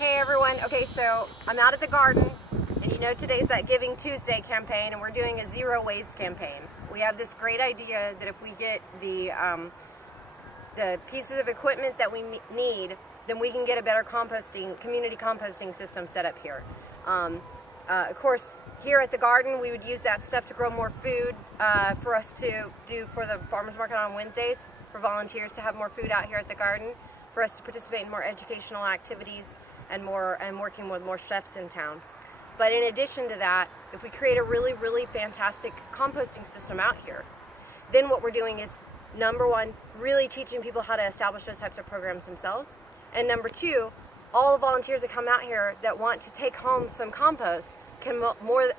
Hey everyone, okay, so I'm out at the garden, and you know today's that Giving Tuesday campaign, and we're doing a zero waste campaign. We have this great idea that if we get the pieces of equipment that we need, then we can get a better community composting system set up here. Of course, here at the garden, we would use that stuff to grow more food for us to do for the farmers market on Wednesdays, for volunteers to have more food out here at the garden, for us to participate in more educational activities, and working with more chefs in town. But in addition to that, if we create a really, really fantastic composting system out here, then what we're doing is, number one, really teaching people how to establish those types of programs themselves. And number two, all the volunteers that come out here that want to take home some compost,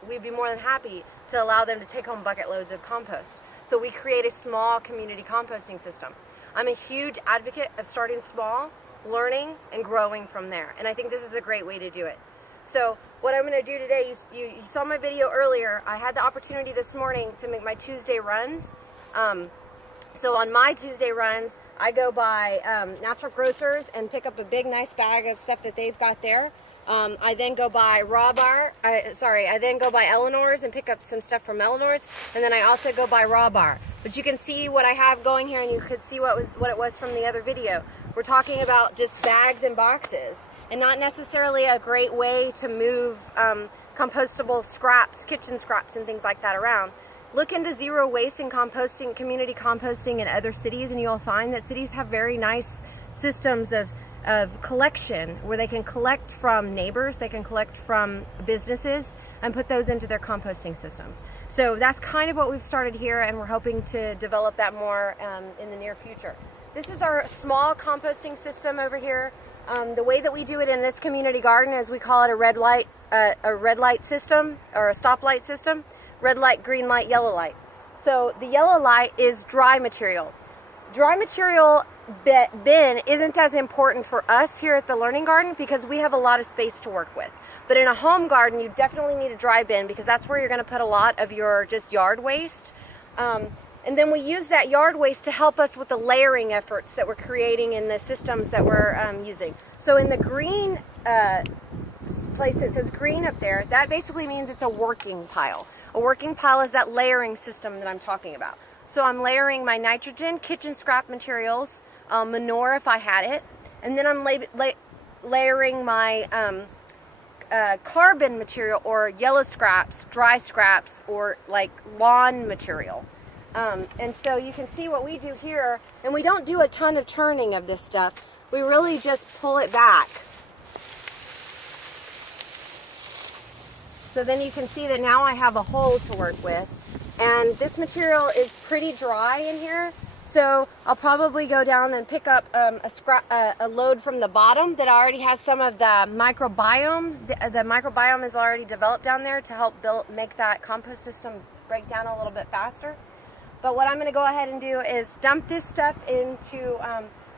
we'd be more than happy to allow them to take home bucket loads of compost. So we create a small community composting system. I'm a huge advocate of starting small, learning, and growing from there. And I think this is a great way to do it. So what I'm going to do today, you saw my video earlier. I had the opportunity this morning to make my Tuesday runs. So on my Tuesday runs, I go by Natural Grocers and pick up a big nice bag of stuff that they've got there. I then go by I then go by Eleanor's and pick up some stuff from Eleanor's, and then I also go by Raw Bar. But you can see what I have going here, and you could see what it was from the other video. We're talking about just bags and boxes, and not necessarily a great way to move compostable scraps, kitchen scraps, and things like that around. Look into zero waste and composting, community composting in other cities, and you'll find that cities have very nice systems of collection where they can collect from neighbors, they can collect from businesses, and put those into their composting systems. So that's kind of what we've started here, and we're hoping to develop that more in the near future. This is our small composting system over here. The way that we do it in this community garden is we call it a red light system, or a stoplight system. Red light, green light, yellow light. So the yellow light is dry material. Dry material bin isn't as important for us here at the Learning Garden because we have a lot of space to work with. But in a home garden, you definitely need a dry bin because that's where you're going to put a lot of your just yard waste. And then we use that yard waste to help us with the layering efforts that we're creating in the systems that we're using. So in the green place that says green up there, that basically means it's a working pile. A working pile is that layering system that I'm talking about. So I'm layering my nitrogen, kitchen scrap materials, manure if I had it, and then I'm layering my carbon material, or yellow scraps, dry scraps, or like lawn material. And so you can see what we do here, and we don't do a ton of turning of this stuff. We really just pull it back. So then you can see that now I have a hole to work with. And this material is pretty dry in here, so I'll probably go down and pick up a load from the bottom that already has some of the microbiome. The microbiome is already developed down there to help make that compost system break down a little bit faster. But what I'm going to go ahead and do is dump this stuff into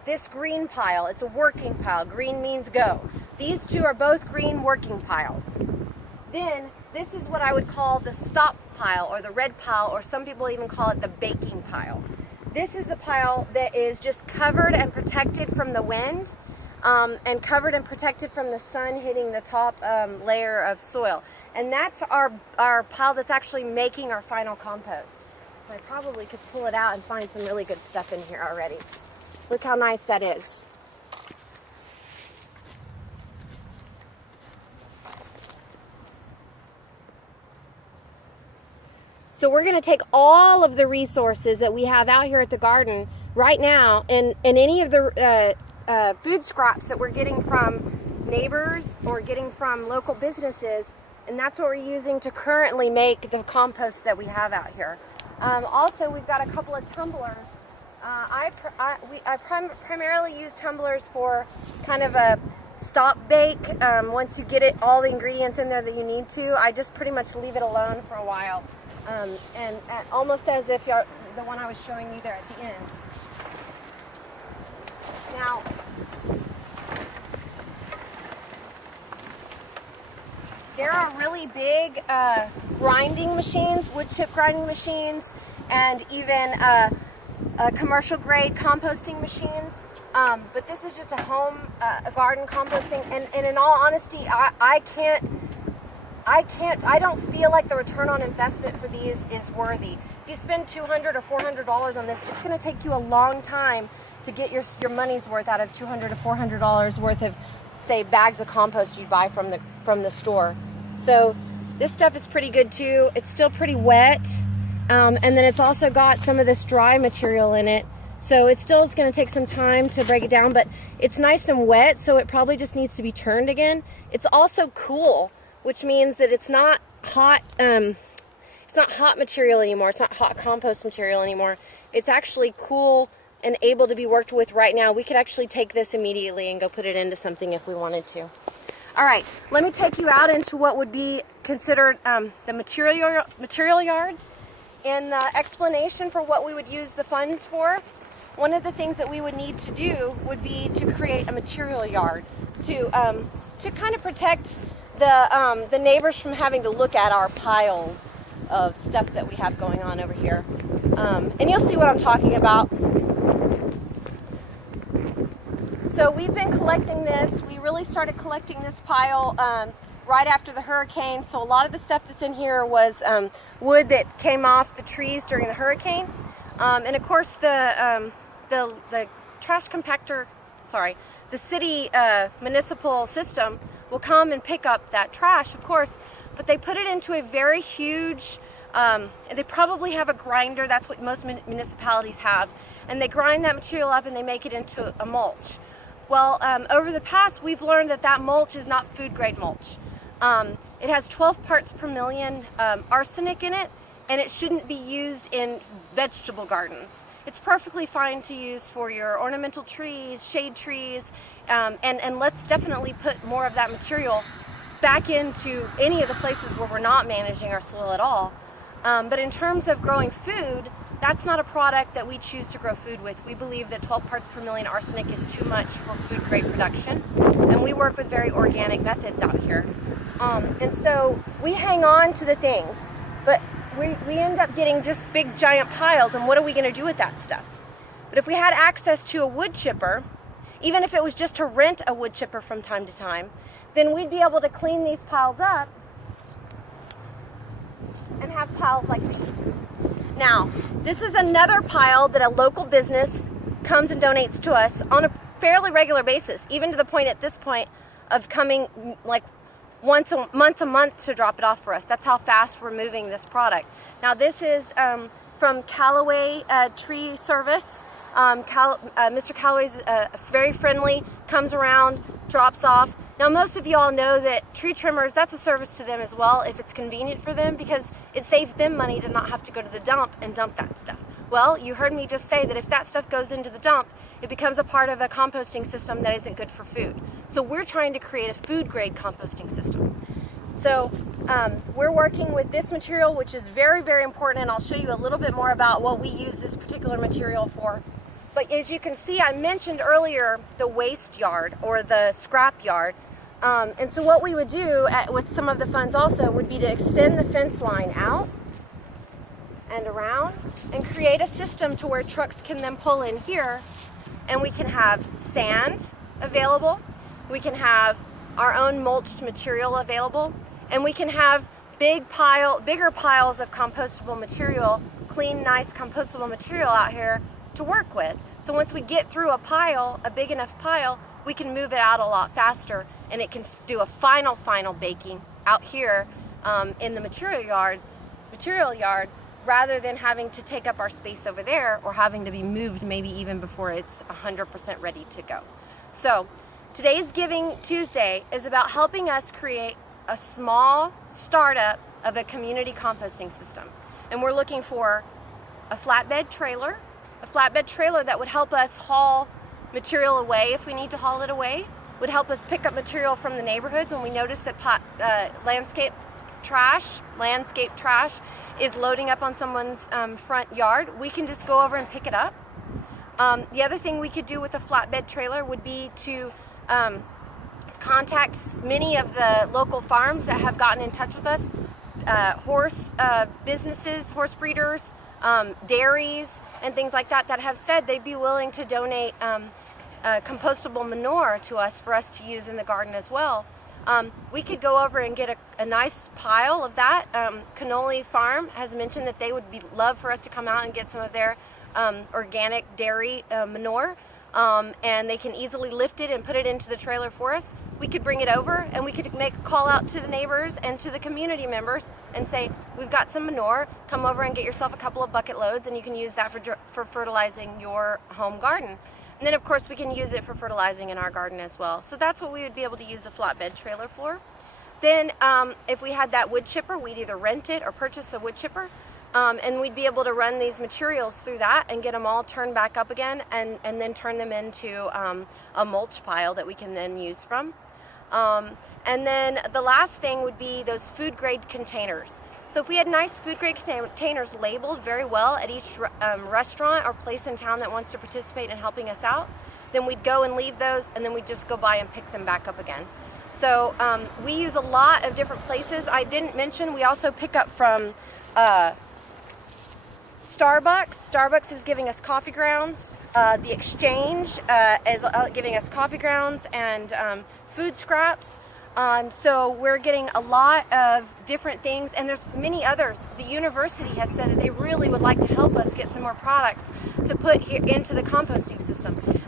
this green pile. It's a working pile. Green means go. These two are both green working piles. Then this is what I would call the stop pile, or the red pile, or some people even call it the baking pile. This is a pile that is just covered and protected from the wind, and covered and protected from the sun hitting the top layer of soil. And that's our pile that's actually making our final compost. I probably could pull it out and find some really good stuff in here already. Look how nice that is. So we're going to take all of the resources that we have out here at the garden right now, and any of the food scraps that we're getting from neighbors or getting from local businesses, and that's what we're using to currently make the compost that we have out here. Also, we've got a couple of tumblers. I primarily use tumblers for kind of a stop bake. Once you get all the ingredients in there that you need to, I just pretty much leave it alone for a while. And almost as if you're the one I was showing you there at the end. Now, there are really big grinding machines, wood chip grinding machines, and even commercial grade composting machines But this is just a home, a garden composting, and in all honesty, I don't feel like the return on investment for these is worthy. If you spend $200 or $400 on this, it's going to take you a long time to get your money's worth out of $200 to $400 worth of, say, bags of compost you buy from the store. So this stuff is pretty good too. It's still pretty wet, and then it's also got some of this dry material in it. So it still is going to take some time to break it down, but it's nice and wet, so it probably just needs to be turned again. It's also cool, which means that it's not hot. It's not hot material anymore. It's not hot compost material anymore. It's actually cool and able to be worked with right now. We could actually take this immediately and go put it into something if we wanted to. All right, let me take you out into what would be considered the material yards. In the explanation for what we would use the funds for, one of the things that we would need to do would be to create a material yard to kind of protect the neighbors from having to look at our piles of stuff that we have going on over here. And you'll see what I'm talking about. So we've been collecting this. We really started collecting this pile right after the hurricane. So a lot of the stuff that's in here was wood that came off the trees during the hurricane. And of course the trash compactor, the city municipal system will come and pick up that trash, of course, but they put it into a very huge, they probably have a grinder. That's what most municipalities have. And they grind that material up and they make it into a mulch. Well, over the past, we've learned that mulch is not food grade mulch. It has 12 parts per million arsenic in it, and it shouldn't be used in vegetable gardens. It's perfectly fine to use for your ornamental trees, shade trees, and let's definitely put more of that material back into any of the places where we're not managing our soil at all. But in terms of growing food, that's not a product that we choose to grow food with. We believe that 12 parts per million arsenic is too much for food grade production, and we work with very organic methods out here. And so we hang on to the things, but we end up getting just big giant piles, and what are we going to do with that stuff? But if we had access to a wood chipper, even if it was just to rent a wood chipper from time to time, then we'd be able to clean these piles up and have piles like these. Now, this is another pile that a local business comes and donates to us on a fairly regular basis, even to the point at this point of coming like once a month to drop it off for us. That's how fast we're moving this product. Now this is from Callaway Tree Service. Mr. Callaway's very friendly, comes around, drops off. Now most of you all know that tree trimmers, that's a service to them as well if it's convenient for them, because it saves them money to not have to go to the dump and dump that stuff. Well, you heard me just say that if that stuff goes into the dump, it becomes a part of a composting system that isn't good for food. So we're trying to create a food grade composting system. So we're working with this material, which is very, very important, and I'll show you a little bit more about what we use this particular material for. But as you can see, I mentioned earlier the waste yard or the scrap yard. And so what we would do with some of the funds also would be to extend the fence line out and around and create a system to where trucks can then pull in here, and we can have sand available, we can have our own mulched material available, and we can have bigger piles of compostable material, clean, nice compostable material out here to work with. So once we get through a pile, a big enough pile, we can move it out a lot faster, and it can do a final baking out here in the material yard, rather than having to take up our space over there or having to be moved maybe even before it's 100% ready to go. So today's Giving Tuesday is about helping us create a small startup of a community composting system. And we're looking for a flatbed trailer that would help us haul material away if we need to haul it away, would help us pick up material from the neighborhoods when we notice that landscape trash is loading up on someone's front yard. We can just go over and pick it up. The other thing we could do with a flatbed trailer would be to contact many of the local farms that have gotten in touch with us, horse businesses, horse breeders, dairies, and things like that have said they'd be willing to donate compostable manure to us for us to use in the garden as well, we could go over and get a nice pile of that. Cannoli Farm has mentioned that they would love for us to come out and get some of their organic dairy manure, and they can easily lift it and put it into the trailer for us. We could bring it over and we could make a call out to the neighbors and to the community members and say, we've got some manure, come over and get yourself a couple of bucket loads and you can use that for fertilizing your home garden. And then of course we can use it for fertilizing in our garden as well. So that's what we would be able to use the flatbed trailer for. Then if we had that wood chipper, we'd either rent it or purchase a wood chipper. And we'd be able to run these materials through that and get them all turned back up again and then turn them into a mulch pile that we can then use from. And then the last thing would be those food grade containers. So if we had nice food grade containers labeled very well at each restaurant or place in town that wants to participate in helping us out, then we'd go and leave those and then we'd just go by and pick them back up again. So we use a lot of different places. I didn't mention we also pick up from Starbucks. Starbucks is giving us coffee grounds. The Exchange is giving us coffee grounds and food scraps. So we're getting a lot of different things, and there's many others. The university has said that they really would like to help us get some more products to put here into the composting system.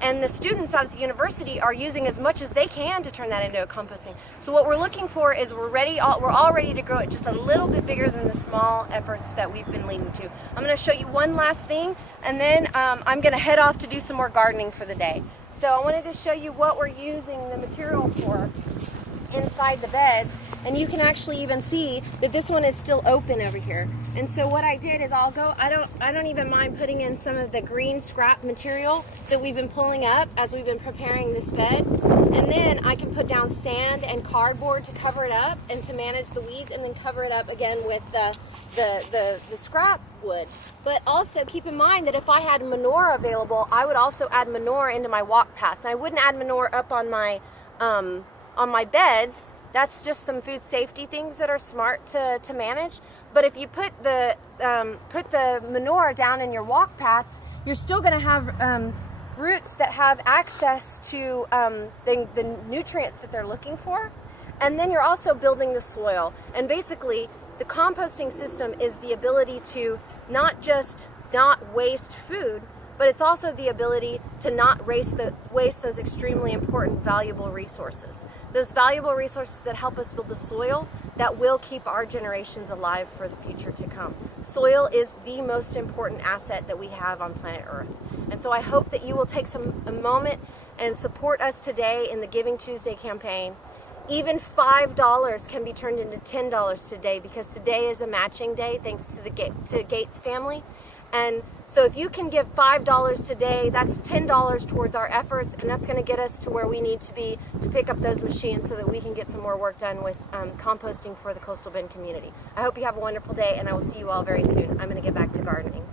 And the students out at the university are using as much as they can to turn that into a composting. So what we're looking for is we're all ready to grow it just a little bit bigger than the small efforts that we've been leading to. I'm going to show you one last thing, and then I'm going to head off to do some more gardening for the day. So I wanted to show you what we're using the material for inside the beds, and you can actually even see that this one is still open over here. And so what I did is I don't even mind putting in some of the green scrap material that we've been pulling up as we've been preparing this bed, and then I can put down sand and cardboard to cover it up and to manage the weeds, and then cover it up again with the scrap wood. But also keep in mind that if I had manure available, I would also add manure into my walk paths. And I wouldn't add manure up on my beds. That's just some food safety things that are smart to manage. But if you put the manure down in your walk paths, you're still going to have roots that have access to the nutrients that they're looking for. And then you're also building the soil. And basically, the composting system is the ability to not just not waste food, but it's also the ability to not waste those extremely important, valuable resources. Those valuable resources that help us build the soil that will keep our generations alive for the future to come. Soil is the most important asset that we have on planet Earth. And so I hope that you will take a moment and support us today in the Giving Tuesday campaign. Even $5 can be turned into $10 today, because today is a matching day thanks to the Gates family. And so if you can give $5 today, that's $10 towards our efforts, and that's going to get us to where we need to be to pick up those machines so that we can get some more work done with composting for the Coastal Bend community. I hope you have a wonderful day, and I will see you all very soon. I'm going to get back to gardening.